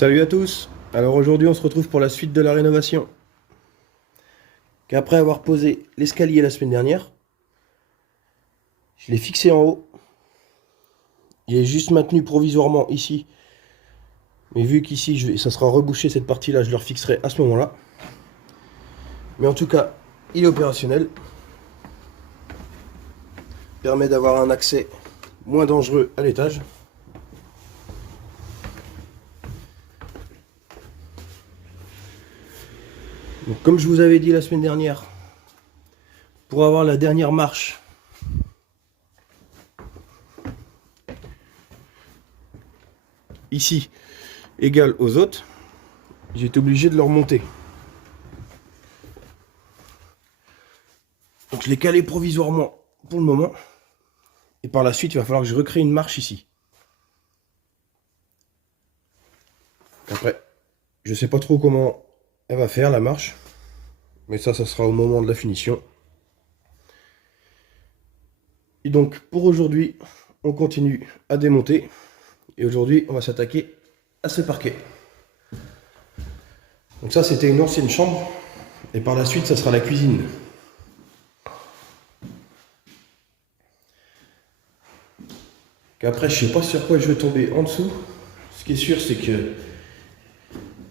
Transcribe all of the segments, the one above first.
Salut à tous. Alors aujourd'hui on se retrouve pour la suite de la rénovation. Qu'après avoir posé l'escalier la semaine dernière, je l'ai fixé en haut. Il est juste maintenu provisoirement ici. Mais vu qu'ici ça sera rebouché cette partie là, je le refixerai à ce moment là. Mais en tout cas, il est opérationnel. Permet d'avoir un accès moins dangereux à l'étage. Donc, comme je vous avais dit la semaine dernière, pour avoir la dernière marche ici égale aux autres, j'ai été obligé de le remonter. Donc je l'ai calé provisoirement pour le moment. Et par la suite, il va falloir que je recrée une marche ici. Après, je sais pas trop comment elle va faire la marche. Mais ça sera au moment de la finition. Et donc pour aujourd'hui, on continue à démonter. Et aujourd'hui, on va s'attaquer à ce parquet. Donc ça, c'était une ancienne chambre. Et par la suite, ça sera la cuisine. Qu'après, je sais pas sur quoi je vais tomber en dessous. Ce qui est sûr, c'est que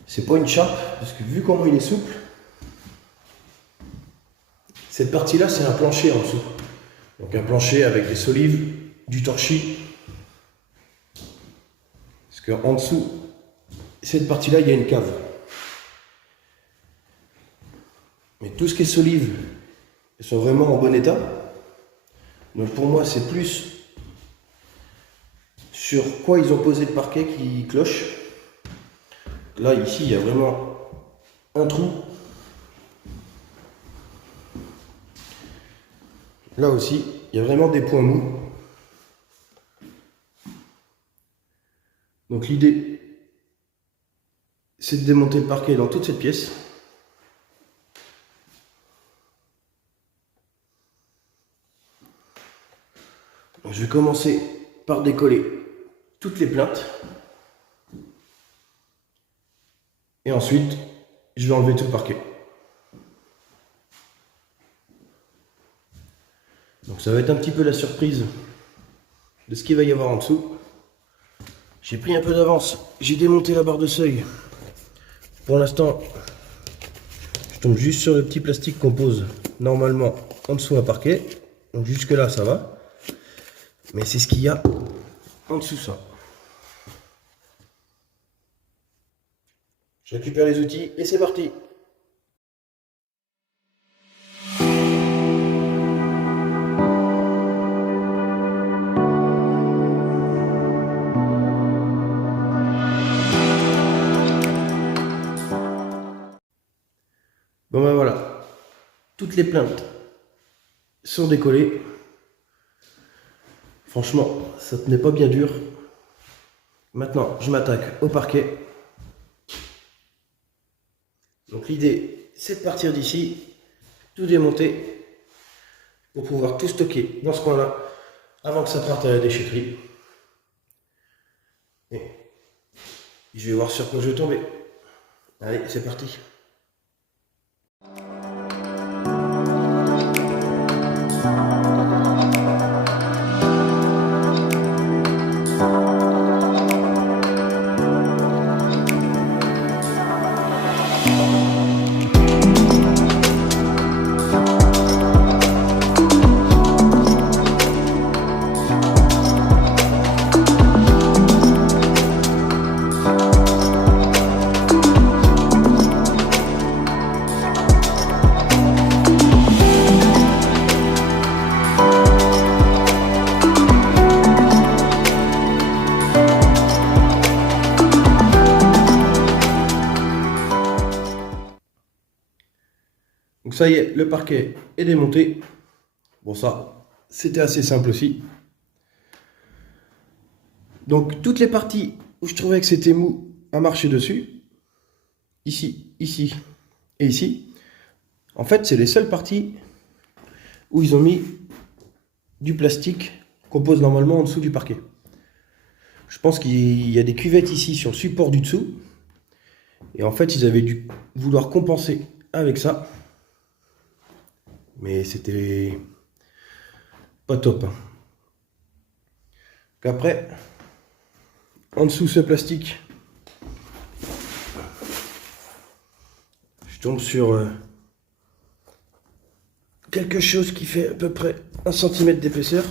c'est pas une chape, parce que vu comment il est souple, cette partie-là, c'est un plancher en dessous. Donc un plancher avec des solives, du torchis. Parce qu'en dessous, cette partie-là, il y a une cave. Mais tout ce qui est solives, elles sont vraiment en bon état. Donc pour moi, c'est plus sur quoi ils ont posé le parquet qui cloche. Là, ici, il y a vraiment un trou. Là aussi, il y a vraiment des points mous. Donc l'idée, c'est de démonter le parquet dans toute cette pièce. Donc, je vais commencer par décoller toutes les plaintes. Et ensuite, je vais enlever tout le parquet. Donc ça va être un petit peu la surprise de ce qu'il va y avoir en dessous. J'ai pris un peu d'avance, j'ai démonté la barre de seuil. Pour l'instant, je tombe juste sur le petit plastique qu'on pose normalement en dessous un parquet. Donc jusque là ça va. Mais c'est ce qu'il y a en dessous ça. Je récupère les outils et c'est parti. Bon ben voilà, toutes les plaintes sont décollées. Franchement, ça tenait pas bien dur. Maintenant, je m'attaque au parquet. Donc l'idée, c'est de partir d'ici, tout démonter, pour pouvoir tout stocker dans ce coin-là, avant que ça parte à la déchetterie. Et je vais voir sur quoi je vais tomber. Allez, c'est parti. Donc ça y est, le parquet est démonté. Bon ça, c'était assez simple aussi. Donc toutes les parties où je trouvais que c'était mou à marcher dessus, ici, ici et ici, en fait c'est les seules parties où ils ont mis du plastique qu'on pose normalement en dessous du parquet. Je pense qu'il y a des cuvettes ici sur le support du dessous, Et en fait, ils avaient dû vouloir compenser avec ça. Mais c'était pas top. Qu'après, en dessous ce plastique, je tombe sur quelque chose qui fait à peu près 1 cm d'épaisseur.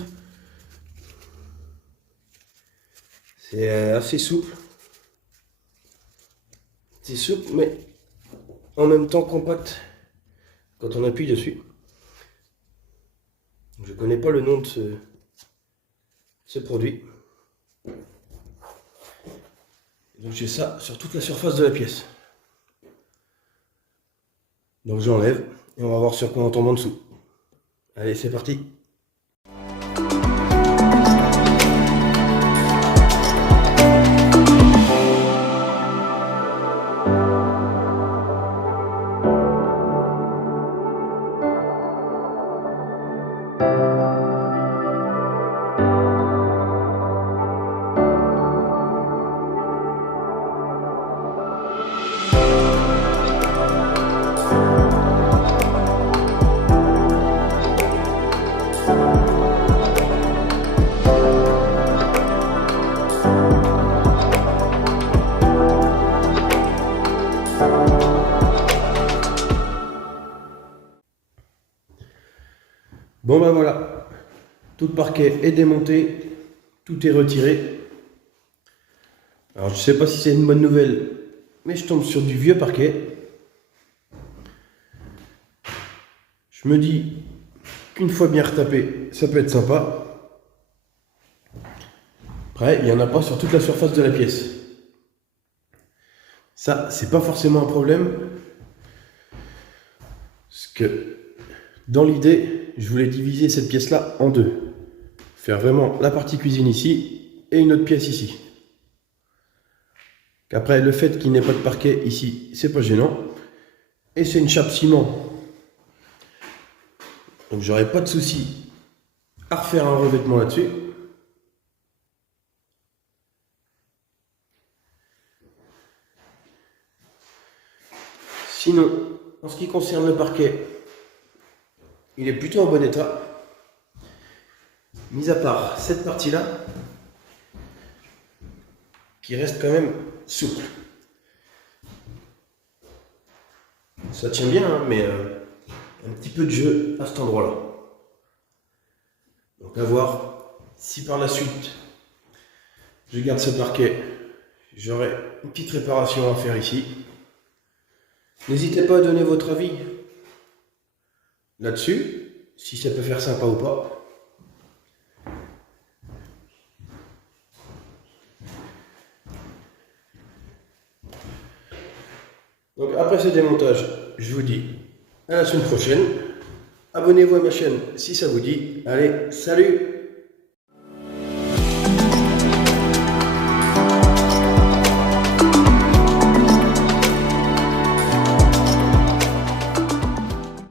C'est assez souple. C'est souple, mais en même temps compact quand on appuie dessus. Je connais pas le nom de ce produit. Donc j'ai ça sur toute la surface de la pièce. Donc j'enlève et on va voir sur quoi on tombe en dessous. Allez, c'est parti. Bon ben voilà, tout le parquet est démonté, tout est retiré. Alors je sais pas si c'est une bonne nouvelle, mais je tombe sur du vieux parquet. Je me dis qu'une fois bien retapé, ça peut être sympa. Après, il n'y en a pas sur toute la surface de la pièce. Ça, c'est pas forcément un problème. Parce que dans l'idée, je voulais diviser cette pièce-là en deux. Faire vraiment la partie cuisine ici et une autre pièce ici. Qu'après, le fait qu'il n'y ait pas de parquet ici, c'est pas gênant. Et c'est une chape ciment. Donc j'aurais pas de souci à refaire un revêtement là-dessus. Sinon, en ce qui concerne le parquet, il est plutôt en bon état. Mis à part cette partie-là, qui reste quand même souple. Ça tient bien, hein, mais un petit peu de jeu à cet endroit-là. Donc à voir si par la suite je garde ce parquet, j'aurai une petite réparation à faire ici. N'hésitez pas à donner votre avis là-dessus, si ça peut faire sympa ou pas. Donc après ce démontage, je vous dis à la semaine prochaine. Abonnez-vous à ma chaîne si ça vous dit. Allez, salut!